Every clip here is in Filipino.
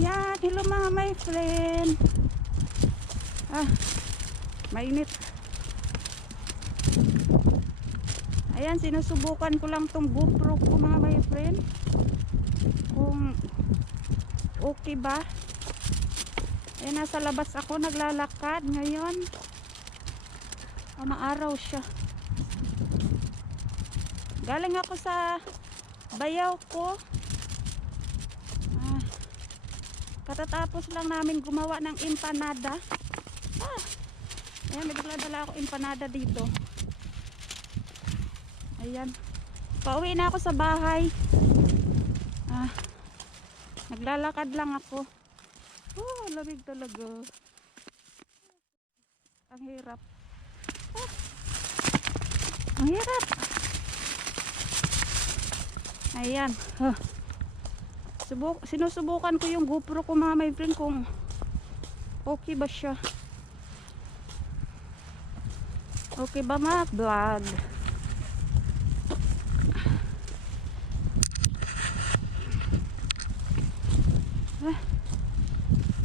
Ayan, hello mga my friend. Mainit. Ayan, sinusubukan ko lang tong GoPro ko mga my friend. Kung okay ba. Ayan, nasa labas ako, naglalakad ngayon. Maaraw siya. Galing ako sa bayaw ko. Katatapos lang namin gumawa ng empanada. Ayan, nagdala ako empanada dito. Ayan. Pauwi na ako sa bahay. Naglalakad lang ako. Lamig talaga. Ang hirap. Ang hirap. Ayan. Sinusubukan ko yung GoPro ko mga my friend kung okay ba siya. Okay ba mag-vlog?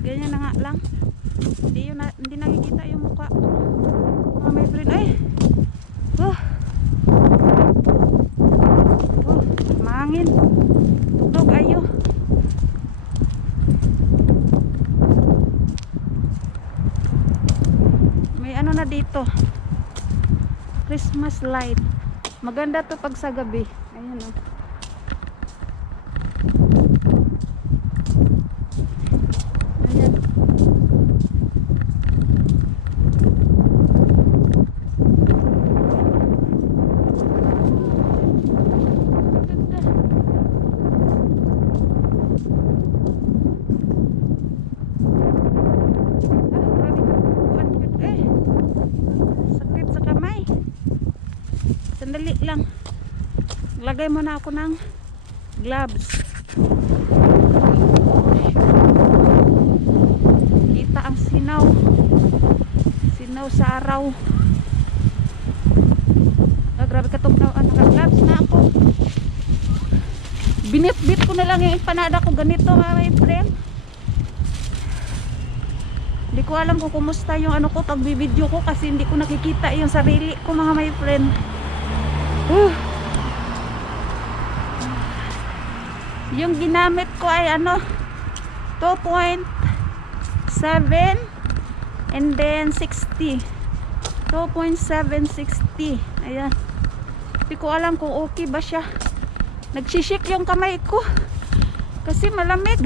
Ganyan na nga lang. Hindi nakikita yung mukha ko. Mga my friend. Ay! Mangin. Tugtog ayo. May ano na dito. Christmas light. Maganda to pag sa gabi. Ayan o. Ayan. Sandali lang. Lagay muna ako ng gloves. Kita ang sinaw. Sinaw sa araw. Grabe katong naka-gloves na ako. Binit-bit ko na lang yung empanada ko ganito mga my friend. Hindi ko alam kung kumusta yung ano ko pag-video ko kasi hindi ko nakikita yung sarili ko mga my friend. Yung ginamit ko ay ano 2.7 and then 60 2.760. Ayan, hindi ko alam kung okay ba siya. Nagsishik yung kamay ko kasi malamig.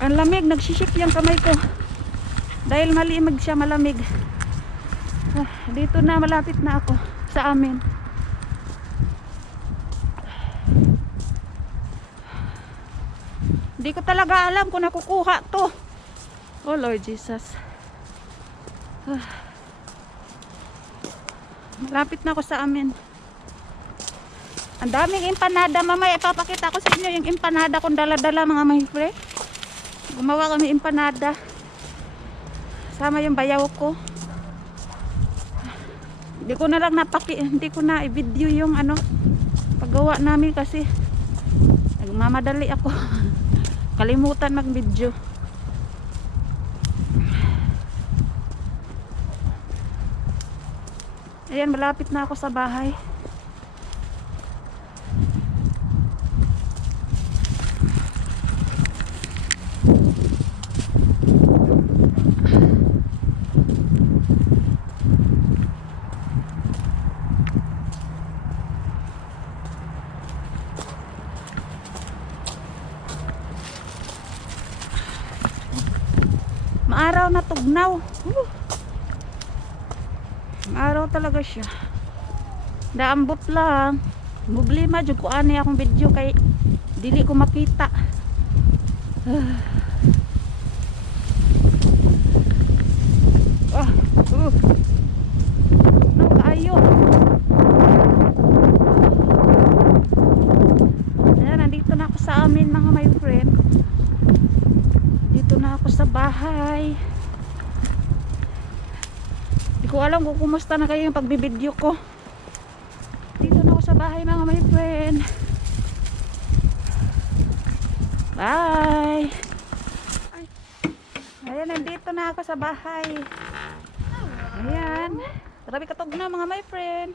Ang lamig, nagsishik yung kamay ko dahil malimig siya, malamig. Dito na, malapit na ako sa amin. Hindi ko talaga alam kung nakukuha to. Oh Lord Jesus. Malapit na ako sa amin. Ang daming empanada. Mamaya ipapakita ko sa inyo yung empanada kong dala-dala mga my friend. Gumawa kami empanada. Sama yung bayaw ko. Hindi ko na lang hindi ko na i-video yung ano paggawa namin kasi nagmamadali ako. Kalimutan mag-video. Ayan, malapit na ako sa bahay. Maaraw na tugnaw. Maaraw talaga siya. Daambot lang. Problema jud ko ani akong video kay dili ko makita. No kaayo. Ayan, nandito na ako sa amin mga my friend. Dito na ako sa bahay. Hindi ko alam kung kumusta na kayo yung pagbibideo ko. Dito na ako sa bahay mga my friend. Bye! Ayan, nandito na ako sa bahay. Ayan. Grabe katog na mga my friend.